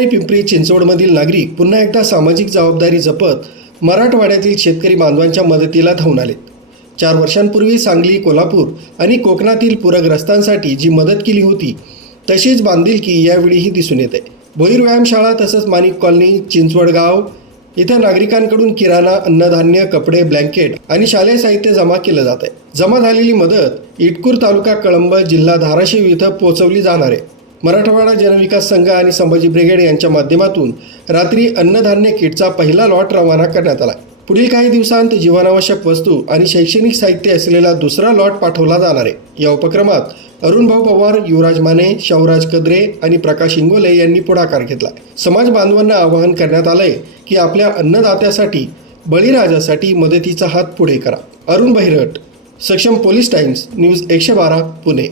आणि पिंपरी चिंचवडमधील नागरिक पुन्हा एकदा सामाजिक जबाबदारी जपत मराठवाड्यातील शेतकरी बांधवांच्या मदतीला धावून आले। 4 वर्षांपूर्वी सांगली, कोल्हापूर आणि कोकणातील पूरग्रस्तांसाठी जी मदत केली होती तशीच बांधिलकी यावेळीही दिसून येते। भोईर व्यायामशाळा तसंच माणिक कॉलनी, चिंचवडगाव इथं नागरिकांकडून किराणा, अन्नधान्य, कपडे, ब्लँकेट आणि शालेय साहित्य जमा केलं जात आहे। जमा झालेली मदत इटकूर तालुका कळंब, जिल्हा धाराशिव इथं पोहोचवली जाणार आहे। मराठवाडा जनविकास संघ आणि संभाजी ब्रिगेड यांच्या माध्यमातून रात्री अन्नधान्य किटचा पहिला लॉट रवाना करण्यात आला। पुढील काही दिवसांत जीवनावश्यक वस्तू आणि शैक्षणिक साहित्य असलेला दुसरा लॉट पाठवला जाणार आहे। या उपक्रमात अरुण भाऊ पवार, युवराज माने, शाहूराज कदरे आणि प्रकाश इंगोले यांनी पुढाकार घेतला। समाज बांधवांना आवाहन करण्यात आलंय की आपल्या अन्नदात्यासाठी, बळीराजासाठी मदतीचा हात पुढे करा। अरुण बहिरट, सक्षम पोलीस टाइम्स, न्यूज 112, पुणे।